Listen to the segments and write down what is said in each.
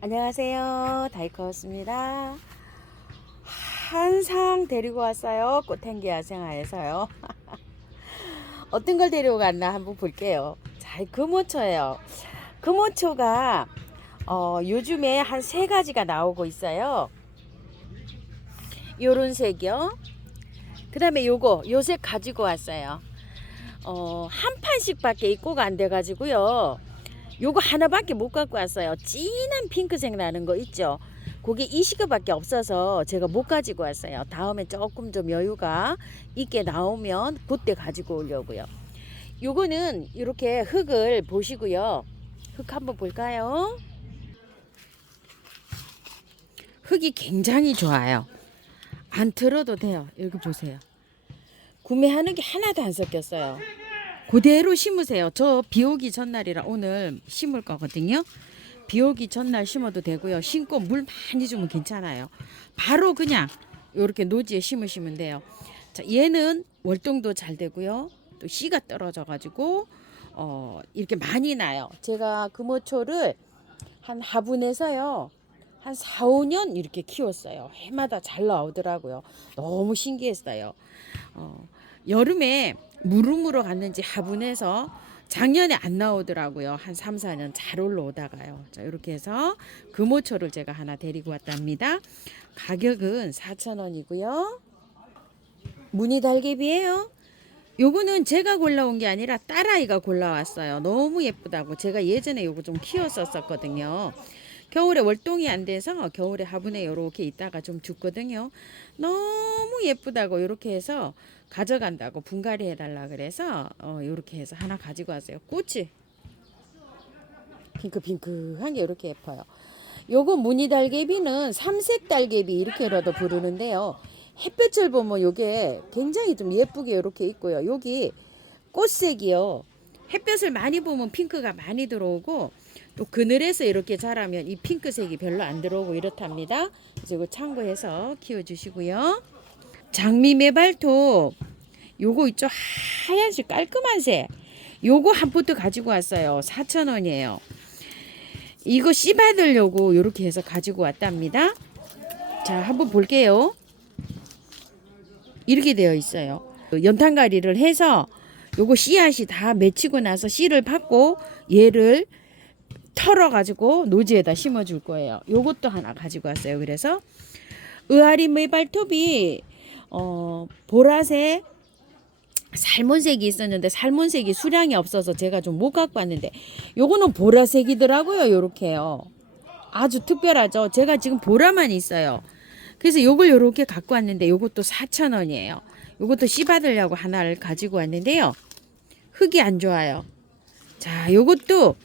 안녕하세요. 다이커였습니다. 한상 데리고 왔어요. 꽃향기 야생화에서요. 어떤 걸 데리고 갔나 한번 볼게요. 자, 이 금호초예요. 금호초가 어, 요즘에 한 세 가지가 나오고 있어요. 요런 색이요. 그 다음에 요거, 요색 가지고 왔어요. 어, 한 판씩밖에 입고가 안 돼가지고요. 요거 하나밖에 못 갖고 왔어요. 진한 핑크색 나는 거 있죠. 그게 이 시급밖에 없어서 제가 못 가지고 왔어요. 다음에 조금 좀 여유가 있게 나오면 그때 가지고 오려고요. 요거는 이렇게 흙을 보시고요. 흙 한번 볼까요? 흙이 굉장히 좋아요. 안 틀어도 돼요. 여기 보세요. 구매하는 게 하나도 안 섞였어요. 그대로 심으세요. 저 비 오기 전날이라 오늘 심을 거거든요. 비 오기 전날 심어도 되고요. 심고 물 많이 주면 괜찮아요. 바로 그냥 이렇게 노지에 심으시면 돼요. 자, 얘는 월동도 잘 되고요. 또 씨가 떨어져 가지고 어, 이렇게 많이 나요. 제가 금호초를 한 화분에서요. 한 4, 5년 이렇게 키웠어요. 해마다 잘 나오더라고요. 너무 신기했어요. 어, 여름에 무름으로 갔는지 화분에서 작년에 안 나오더라고요. 한 3, 4년 잘 올라오다가요. 자, 이렇게 해서 금호초를 제가 하나 데리고 왔답니다. 가격은 4,000원이고요. 무늬 달개비예요. 요거는 제가 골라온 게 아니라 딸아이가 골라왔어요. 너무 예쁘다고. 제가 예전에 요거 좀 키웠었거든요. 겨울에 월동이 안 돼서 겨울에 화분에 이렇게 있다가 좀 죽거든요. 너무 예쁘다고 이렇게 해서 가져간다고 분갈이 해달라 그래서 어, 이렇게 해서 하나 가지고 왔어요. 꽃이 핑크핑크한 게 이렇게 예뻐요. 요거 무늬 달개비는 삼색 달개비 이렇게라도 부르는데요. 햇볕을 보면 요게 굉장히 좀 예쁘게 이렇게 있고요. 여기 꽃색이요. 햇볕을 많이 보면 핑크가 많이 들어오고 또 그늘에서 이렇게 자라면 이 핑크색이 별로 안 들어오고 이렇답니다. 그래서 참고해서 키워주시고요. 장미 메발톱 요거 있죠? 하얀색 깔끔한 색. 요거 한 포트 가지고 왔어요. 4,000원이에요. 이거 씨 받으려고 이렇게 해서 가지고 왔답니다. 자 한번 볼게요. 이렇게 되어 있어요. 연탄가리를 해서 요거 씨앗이 다 맺히고 나서 씨를 받고 얘를 털어 가지고 노지에다 심어 줄 거예요. 요것도 하나 가지고 왔어요. 그래서 의아리 메발톱이 어, 보라색 살몬색이 있었는데 살몬색이 수량이 없어서 제가 좀 못 갖고 왔는데 요거는 보라색이더라고요. 요렇게요. 아주 특별하죠. 제가 지금 보라만 있어요. 그래서 요걸 요렇게 갖고 왔는데 요것도 4,000원이에요. 요것도 씨 받으려고 하나를 가지고 왔는데요. 흙이 안 좋아요. 자 요것도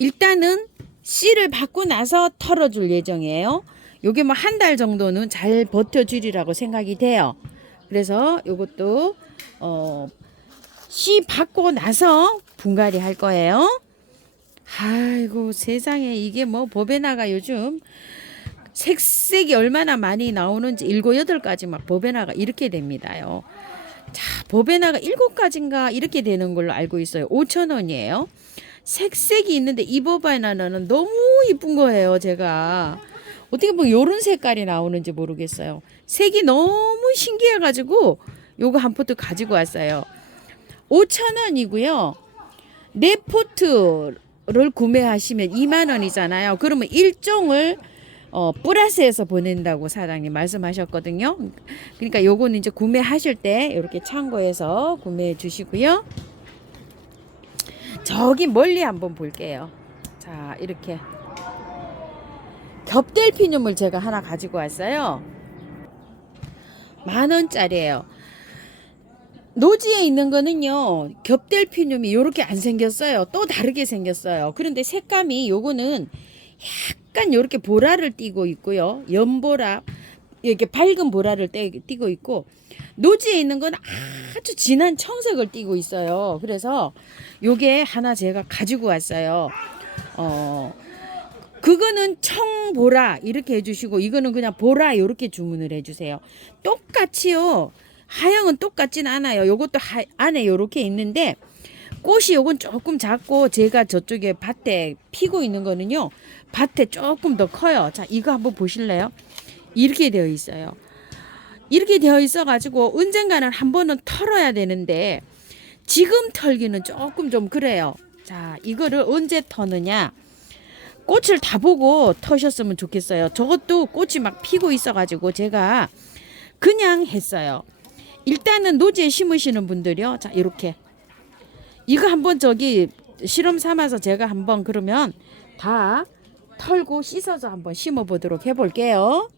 일단은 씨를 받고 나서 털어줄 예정이에요 요게 뭐 한 달 정도는 잘 버텨주리라고 생각이 돼요. 그래서 요것도 어, 씨 받고 나서 분갈이 할 거예요. 아이고 세상에 이게 뭐 법에나가 요즘 색색이 얼마나 많이 나오는지 일곱 여덟 가지 막 법에나가 이렇게 됩니다요. 자 법에나가 일곱 가지인가 이렇게 되는 걸로 알고 있어요. 5천 원이에요. 색색이 있는데 이 법에나는 너무 이쁜 거예요. 제가. 어떻게 보면 요런 색깔이 나오는지 모르겠어요. 색이 너무 신기해가지고 요거 한 포트 가지고 왔어요. 5,000원이고요. 네 포트를 구매하시면 2만 원이잖아요. 그러면 일종을 어, 플러스해서 보낸다고 사장님 말씀하셨거든요. 그러니까 요거는 이제 구매하실 때 이렇게 참고해서 구매해 주시고요. 저기 멀리 한번 볼게요. 자, 이렇게 겹델피늄을 제가 하나 가지고 왔어요. 만 원짜리예요. 노지에 있는 거는요, 겹델피늄이 이렇게 안 생겼어요. 또 다르게 생겼어요. 그런데 색감이 요거는 약간 이렇게 보라를 띠고 있고요. 연보라, 이렇게 밝은 보라를 띠고 있고, 노지에 있는 건 아주 진한 청색을 띠고 있어요. 그래서 요게 하나 제가 가지고 왔어요. 어, 그거는 청보라 이렇게 해주시고 이거는 그냥 보라 이렇게 주문을 해주세요. 똑같이요. 하영은 똑같진 않아요. 요것도 하, 안에 요렇게 있는데 꽃이 요건 조금 작고 제가 저쪽에 밭에 피고 있는 거는요. 밭에 조금 더 커요. 자, 이거 한번 보실래요? 이렇게 되어 있어요. 이렇게 되어 있어 가지고 언젠가는 한 번은 털어야 되는데 지금 털기는 조금 좀 그래요. 자, 이거를 언제 터느냐? 꽃을 다 보고 터셨으면 좋겠어요. 저것도 꽃이 막 피고 있어가지고 제가 그냥 했어요. 일단은 노지에 심으시는 분들이요. 자, 이렇게. 이거 한번 저기 실험 삼아서 제가 한번 그러면 다 털고 씻어서 한번 심어 보도록 해볼게요.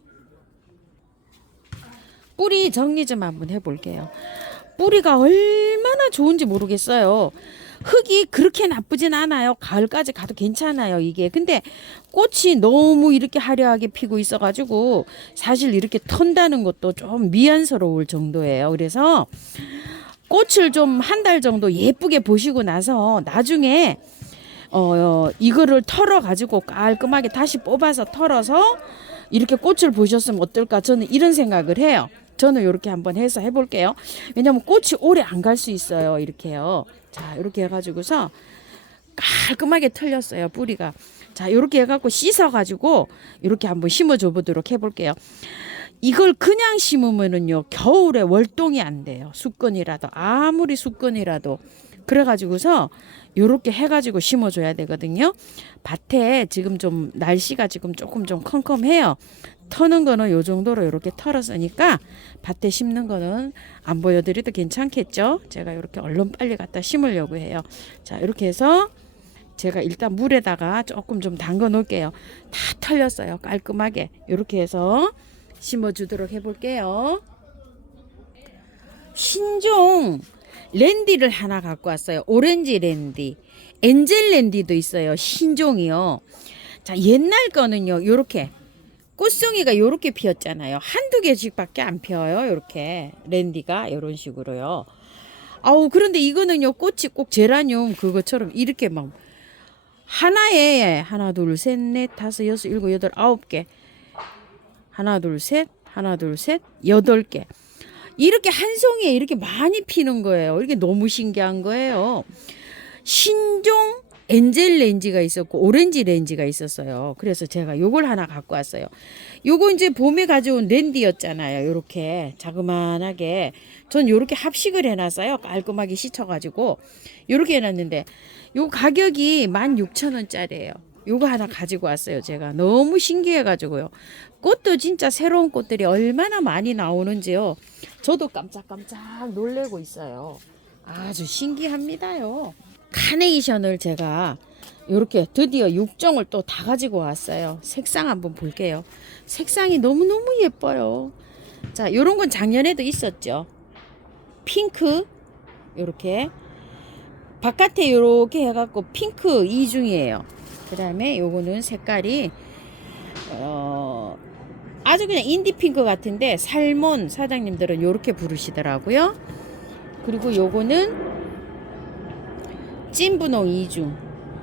뿌리 정리 좀 한번 해볼게요. 뿌리가 얼마나 좋은지 모르겠어요. 흙이 그렇게 나쁘진 않아요. 가을까지 가도 괜찮아요, 이게. 근데 꽃이 너무 이렇게 화려하게 피고 있어가지고 사실 이렇게 턴다는 것도 좀 미안스러울 정도예요. 그래서 꽃을 좀 한 달 정도 예쁘게 보시고 나서 나중에 어, 어, 이거를 털어 가지고 깔끔하게 다시 뽑아서 털어서 이렇게 꽃을 보셨으면 어떨까 저는 이런 생각을 해요. 저는 이렇게 한번 해서 해볼게요. 왜냐면 꽃이 오래 안 갈 수 있어요. 이렇게요. 자, 이렇게 해가지고서 깔끔하게 털렸어요. 뿌리가. 자, 이렇게 해갖고 씻어가지고 이렇게 한번 심어줘 보도록 해볼게요. 이걸 그냥 심으면은요 겨울에 월동이 안 돼요 수건이라도 아무리 수건이라도 그래가지고서 요렇게 해가지고 심어줘야 되거든요 밭에 지금 좀 날씨가 지금 조금 좀 컴컴해요 터는 거는 요 정도로 이렇게 털었으니까 밭에 심는 거는 안 보여드려도 괜찮겠죠 제가 이렇게 얼른 빨리 갖다 심으려고 해요 자 이렇게 해서 제가 일단 물에다가 조금 좀 담궈 놓을게요 다 털렸어요 깔끔하게 이렇게 해서 심어 주도록 해볼게요. 신종 랜디를 하나 갖고 왔어요. 오렌지 랜디. 엔젤 랜디도 있어요. 신종이요. 자, 옛날 거는요. 요렇게 꽃송이가 요렇게 피었잖아요. 한두 개씩밖에 안 피어요. 요렇게 랜디가 요런 식으로요. 아우 그런데 이거는요. 꽃이 꼭 제라늄 그것처럼 이렇게 막 하나에 하나 둘 셋 넷 다섯 여섯 일곱 여덟 아홉 개 하나 둘 셋 하나 둘 셋 여덟 개 이렇게 한 송이에 이렇게 많이 피는 거예요. 이게 너무 신기한 거예요. 신종 엔젤 렌지가 있었고 오렌지 렌지가 있었어요. 그래서 제가 요걸 하나 갖고 왔어요. 요거 이제 봄에 가져온 랜디였잖아요. 요렇게 자그만하게 전 요렇게 합식을 해놨어요. 깔끔하게 씻어가지고 요렇게 해놨는데 요 가격이 16,000원짜리예요. 요거 하나 가지고 왔어요. 제가 너무 신기해가지고요. 꽃도 진짜 새로운 꽃들이 얼마나 많이 나오는지요. 저도 깜짝깜짝 놀래고 있어요. 아주 신기합니다요. 카네이션을 제가 이렇게 드디어 6종을 또 다 가지고 왔어요. 색상 한번 볼게요. 색상이 너무너무 예뻐요. 자, 요런 건 작년에도 있었죠. 핑크 요렇게 바깥에 요렇게 해갖고 핑크 이중이에요. 그 다음에 요거는 색깔이 어 아주 그냥 인디 핑크 같은데 살몬 사장님들은 요렇게 부르시더라고요. 그리고 요거는 찐분홍 이중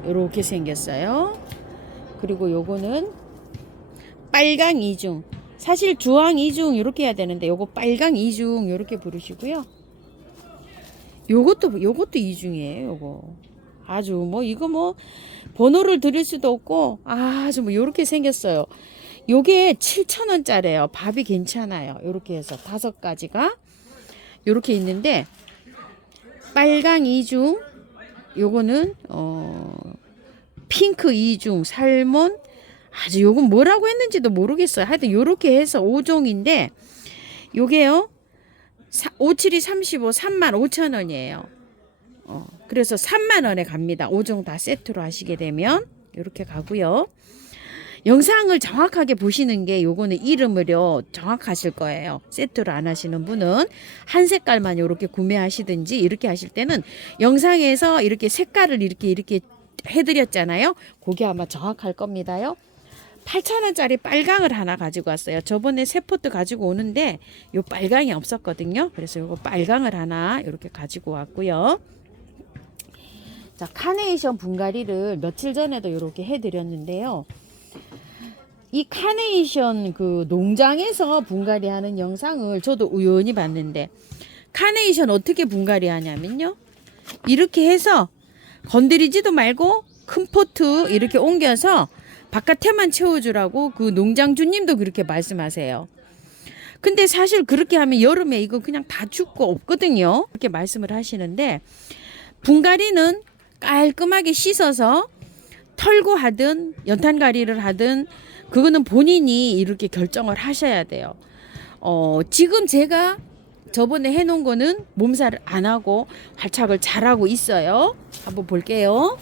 요렇게 생겼어요. 그리고 요거는 빨강 이중 사실 주황 이중 이렇게 해야 되는데 요거 빨강 이중 요렇게 부르시고요. 요것도 요것도 이중이에요. 요거 아주 뭐 이거 뭐 번호를 드릴 수도 없고 아주 뭐 요렇게 생겼어요. 요게 7,000원짜리예요. 밥이 괜찮아요. 요렇게 해서 다섯 가지가 요렇게 있는데 빨강 이중 요거는 어 핑크 이중 살몬 아주 요건 뭐라고 했는지도 모르겠어요. 하여튼 요렇게 해서 5종인데 요게요. 57이 35 3만 5천 원이에요. 어, 그래서 3만 원에 갑니다. 5종 다 세트로 하시게 되면 이렇게 가고요. 영상을 정확하게 보시는 게 요거는 이름으로 정확하실 거예요. 세트로 안 하시는 분은 한 색깔만 이렇게 구매하시든지 이렇게 하실 때는 영상에서 이렇게 색깔을 이렇게 이렇게 해드렸잖아요. 그게 아마 정확할 겁니다요. 8,000원짜리 빨강을 하나 가지고 왔어요. 저번에 세 포트 가지고 오는데 요 빨강이 없었거든요. 그래서 요거 빨강을 하나 이렇게 가지고 왔고요. 자, 카네이션 분갈이를 며칠 전에도 이렇게 해드렸는데요. 이 카네이션 그 농장에서 분갈이 하는 영상을 저도 우연히 봤는데 카네이션 어떻게 분갈이 하냐면요. 이렇게 해서 건드리지도 말고 큰 포트 이렇게 옮겨서 바깥에만 채워주라고 그 농장 주님도 그렇게 말씀하세요. 근데 사실 그렇게 하면 여름에 이거 그냥 다 죽고 없거든요. 그렇게 말씀을 하시는데 분갈이는 깔끔하게 씻어서 털고 하든 연탄가리를 하든 그거는 본인이 이렇게 결정을 하셔야 돼요. 어, 지금 제가 저번에 해놓은 거는 몸살을 안 하고 활착을 잘하고 있어요. 한번 볼게요.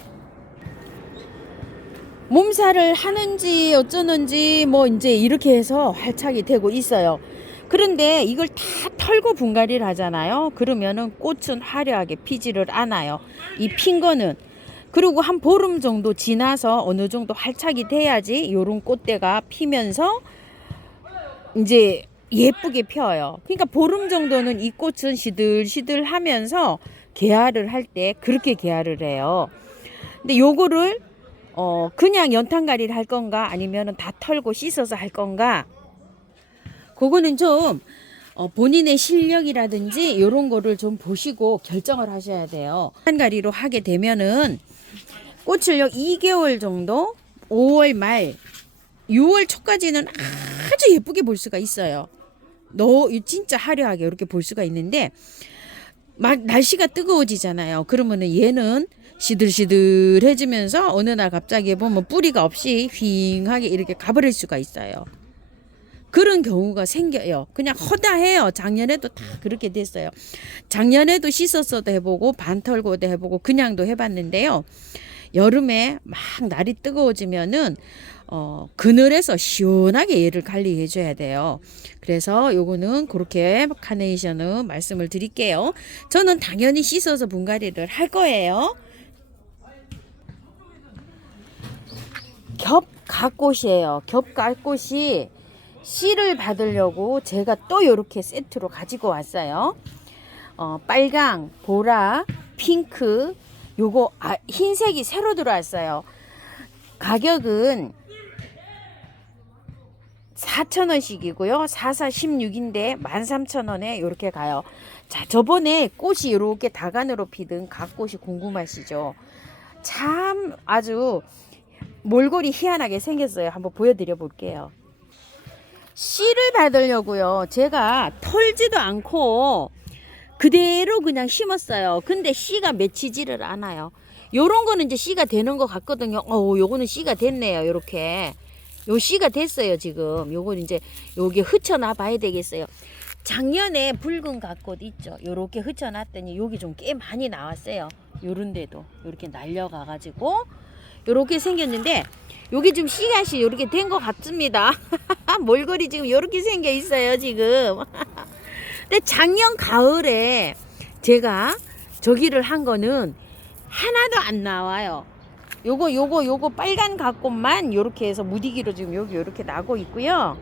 몸살을 하는지 어쩌는지 뭐 이제 이렇게 해서 활착이 되고 있어요. 그런데 이걸 다 털고 분갈이를 하잖아요. 그러면은 꽃은 화려하게 피지를 않아요. 이 핀 거는 그리고 한 보름 정도 지나서 어느 정도 활착이 돼야지 요런 꽃대가 피면서 이제 예쁘게 펴요. 그러니까 보름 정도는 이 꽃은 시들시들 하면서 개화를 할 때 그렇게 개화를 해요. 근데 요거를 어 그냥 연탄가리를 할 건가 아니면은 다 털고 씻어서 할 건가 그거는 좀 어, 본인의 실력이라든지 이런 거를 좀 보시고 결정을 하셔야 돼요. 연탄가리로 하게 되면은 꽃을 요 2개월 정도 5월 말 6월 초까지는 아주 예쁘게 볼 수가 있어요. 너 진짜 화려하게 이렇게 볼 수가 있는데 막 날씨가 뜨거워지잖아요. 그러면은 얘는 시들시들해지면서 어느 날 갑자기 보면 뿌리가 없이 휑하게 이렇게 가버릴 수가 있어요. 그런 경우가 생겨요. 그냥 허다해요. 작년에도 다 그렇게 됐어요. 작년에도 씻었어도 해보고 반 털고도 해보고 그냥도 해봤는데요. 여름에 막 날이 뜨거워지면은 어, 그늘에서 시원하게 얘를 관리해 줘야 돼요. 그래서 요거는 그렇게 카네이션은 말씀을 드릴게요. 저는 당연히 씻어서 분갈이를 할 거예요. 겹가꽃이에요. 겹가꽃이 씨를 받으려고 제가 또 이렇게 세트로 가지고 왔어요. 어, 빨강, 보라, 핑크, 요거 아, 흰색이 새로 들어왔어요. 가격은 4,000원씩이고요. 44 16인데 13,000원에 이렇게 가요. 자, 저번에 꽃이 이렇게 다간으로 피든 갓꽃이 궁금하시죠? 참 아주 몰골이 희한하게 생겼어요. 한번 보여드려 볼게요. 씨를 받으려고요. 제가 털지도 않고 그대로 그냥 심었어요. 근데 씨가 맺히지를 않아요. 요런 거는 이제 씨가 되는 것 같거든요. 어, 요거는 씨가 됐네요. 요렇게. 요 씨가 됐어요, 지금. 요건 이제 여기 흩어놔 봐야 되겠어요. 작년에 붉은 갓꽃 있죠. 요렇게 흩어놨더니 여기 좀 꽤 많이 나왔어요. 요런 데도. 요렇게 날려가 가지고. 요렇게 생겼는데, 여기 좀 씨앗이 요렇게 된 것 같습니다. 몰골이 지금 요렇게 생겨 있어요, 지금. 근데 작년 가을에 제가 저기를 한 거는 하나도 안 나와요. 요거 요거 요거 빨간 갓꽃만 요렇게 해서 무디기로 지금 여기 요렇게 나고 있고요.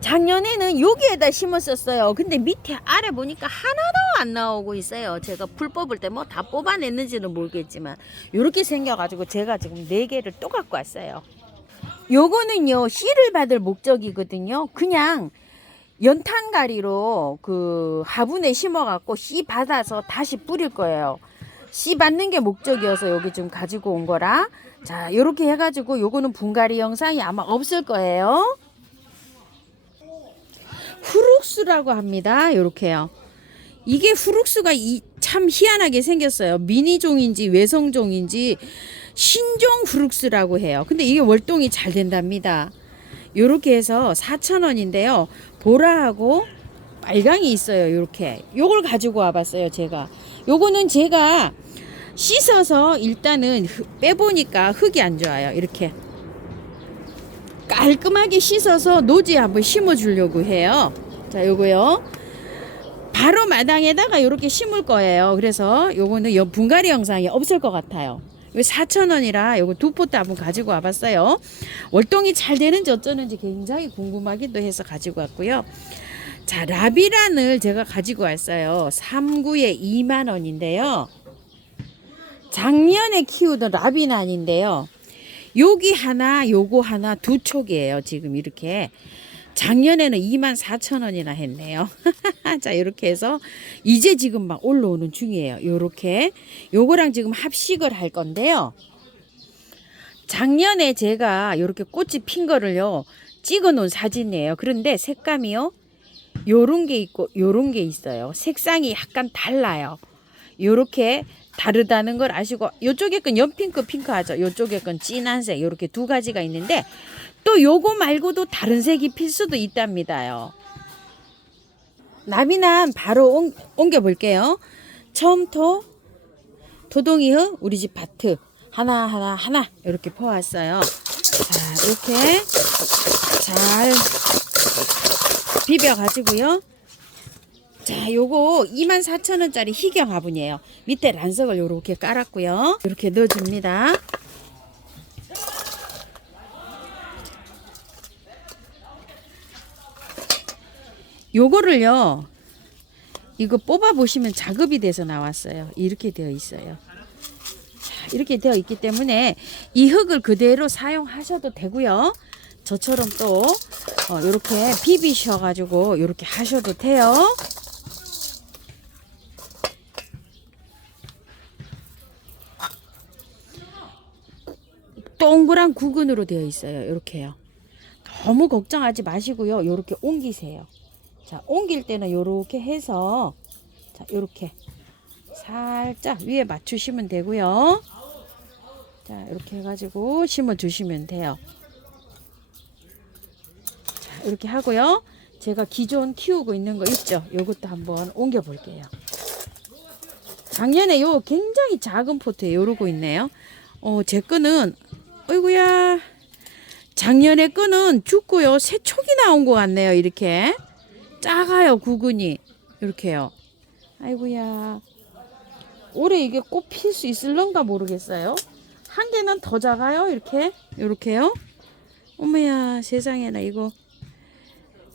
작년에는 여기에다 심었었어요. 근데 밑에 아래 보니까 하나도 안 나오고 있어요. 제가 풀 뽑을 때 뭐 다 뽑아냈는지는 모르겠지만 요렇게 생겨가지고 제가 지금 네 개를 또 갖고 왔어요. 요거는요 씨를 받을 목적이거든요. 그냥 연탄가리로 그 화분에 심어갖고 씨 받아서 다시 뿌릴 거예요. 씨 받는 게 목적이어서 여기 좀 가지고 온 거라. 자, 요렇게 해가지고 요거는 분갈이 영상이 아마 없을 거예요. 후룩스라고 합니다. 요렇게요. 이게 후룩스가 이, 참 희한하게 생겼어요. 미니종인지 외성종인지 신종 후룩스라고 해요. 근데 이게 월동이 잘 된답니다. 요렇게 해서 4,000원인데요. 보라하고 빨강이 있어요. 요렇게. 요걸 가지고 와봤어요. 제가. 요거는 제가 씻어서 일단은 흙- 빼보니까 흙이 안 좋아요. 이렇게. 깔끔하게 씻어서 노지에 한번 심어 주려고 해요. 자, 요거요. 바로 마당에다가 이렇게 심을 거예요. 그래서 요거는 여- 분갈이 영상이 없을 것 같아요. 4,000원이라 요거 두 포트 한번 가지고 와봤어요. 월동이 잘 되는지 어쩌는지 굉장히 궁금하기도 해서 가지고 왔고요. 자, 라비란을 제가 가지고 왔어요. 3구에 2만 원인데요. 작년에 키우던 라비란인데요. 여기 하나, 요거 하나 두 촉이에요. 지금 이렇게. 작년에는 2만 4천 원이나 했네요. 자, 이렇게 해서 이제 지금 막 올라오는 중이에요. 요렇게. 요거랑 지금 합식을 할 건데요. 작년에 제가 이렇게 꽃이 핀 거를요. 찍어 놓은 사진이에요. 그런데 색감이요. 요런 게 있고 요런 게 있어요. 색상이 약간 달라요. 요렇게 다르다는 걸 아시고 요쪽에 건 연핑크 핑크하죠. 요쪽에 건 진한색 요렇게 두 가지가 있는데 또 요거 말고도 다른 색이 필 수도 있답니다요. 나비난 바로 옮, 옮겨 볼게요. 처음부터 토동이의 우리 집 밭트 하나 하나 하나 이렇게 퍼왔어요. 자 이렇게 잘 비벼 가지고요. 자, 요거 24,000원짜리 희경 화분이에요. 밑에 란석을 요렇게 깔았고요. 이렇게 넣어줍니다. 요거를요. 이거 뽑아 보시면 작업이 돼서 나왔어요. 이렇게 되어 있어요. 자, 이렇게 되어 있기 때문에 이 흙을 그대로 사용하셔도 되고요. 저처럼 또 어, 이렇게 비비셔 가지고 이렇게 하셔도 돼요. 동그란 구근으로 되어 있어요. 이렇게요. 너무 걱정하지 마시고요. 이렇게 옮기세요. 자, 옮길 때는 이렇게 해서 자, 이렇게 살짝 위에 맞추시면 되고요. 자, 이렇게 해가지고 심어 주시면 돼요. 자, 이렇게 하고요. 제가 기존 키우고 있는 거 있죠? 요것도 한번 옮겨 볼게요. 작년에 요 굉장히 작은 포트에 요러고 있네요. 어, 제 거는 어이구야. 작년에 거는 죽고요. 새 촉이 나온 것 같네요. 이렇게. 작아요. 구근이. 이렇게요. 아이고야. 올해 이게 꽃 필 수 있을런가 모르겠어요. 한 개는 더 작아요. 이렇게. 이렇게요. 어머야 세상에나 이거.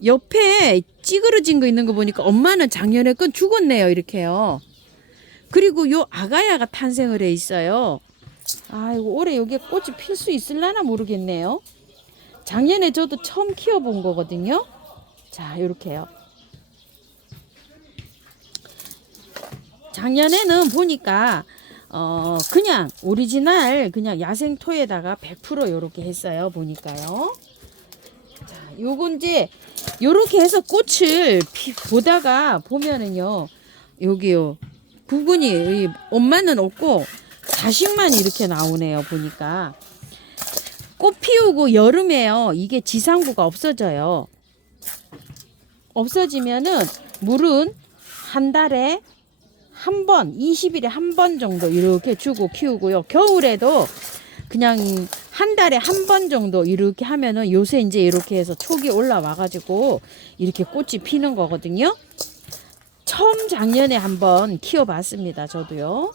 옆에 찌그러진 거 있는 거 보니까 엄마는 작년에 건 죽었네요. 이렇게요. 그리고 요 아가야가 탄생을 해 있어요. 아이고 올해 여기 꽃이 필 수 있을라나 모르겠네요. 작년에 저도 처음 키워본 거거든요. 자, 이렇게요. 작년에는 보니까 어 그냥 오리지널 그냥 야생 토에다가 100% 요렇게 했어요. 보니까요. 자, 요건 이제 요렇게 해서 꽃을 피, 보다가 보면은요. 여기요. 부분이 엄마는 없고 자식만 이렇게 나오네요. 보니까 꽃 피우고 여름에요. 이게 지상부가 없어져요. 없어지면은 물은 한 달에 한 번, 20일에 한 번 정도 이렇게 주고 키우고요. 겨울에도 그냥 한 달에 한 번 정도 이렇게 하면은 요새 이제 이렇게 해서 촉이 올라와 가지고 이렇게 꽃이 피는 거거든요. 처음 작년에 한번 키워봤습니다. 저도요.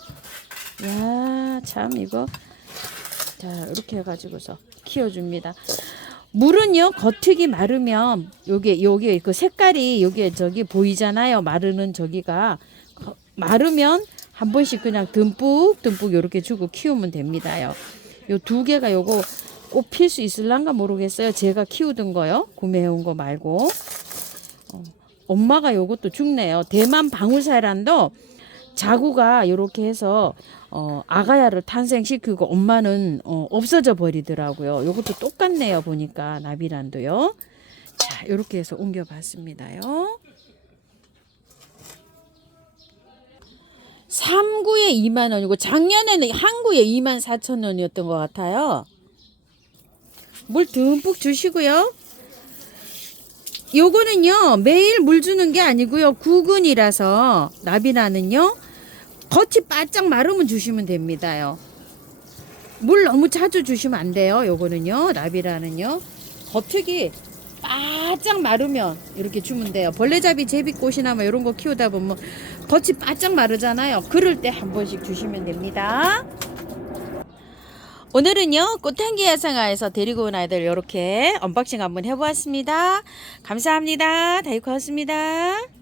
야, 참 이거 자 이렇게 해 가지고서 키워 줍니다. 물은요 겉흙이 마르면 요게 요게 그 색깔이 요게 저기 보이잖아요. 마르는 저기가 거- 마르면 한 번씩 그냥 듬뿍 듬뿍 요렇게 주고 키우면 됩니다요. 요 두 개가 요거 꼭필수 있을란가 모르겠어요. 제가 키우던 거요. 구매해온 거 말고. 어, 엄마가 요것도 죽네요. 대만 방울사란도 자구가 이렇게 해서 어, 아가야를 탄생시키고 엄마는 어, 없어져 버리더라고요. 요것도 똑같네요. 보니까 나비란도요. 자, 이렇게 해서 옮겨봤습니다요. 3구에 2만 원이고 작년에는 한 구에 2만 4천 원이었던 것 같아요. 물 듬뿍 주시고요. 요거는요 매일 물 주는 게 아니고요 구근이라서 나비나는요 겉이 바짝 마르면 주시면 됩니다요 물 너무 자주 주시면 안 돼요 요거는요 나비라는요 겉흙이 바짝 마르면 이렇게 주면 돼요 벌레잡이 제비꽃이나 뭐 이런 거 키우다 보면 겉이 바짝 마르잖아요 그럴 때 한 번씩 주시면 됩니다 오늘은요 꽃향기 야생화에서 데리고 온 아이들 이렇게 언박싱 한번 해보았습니다. 감사합니다. 다이코였습니다.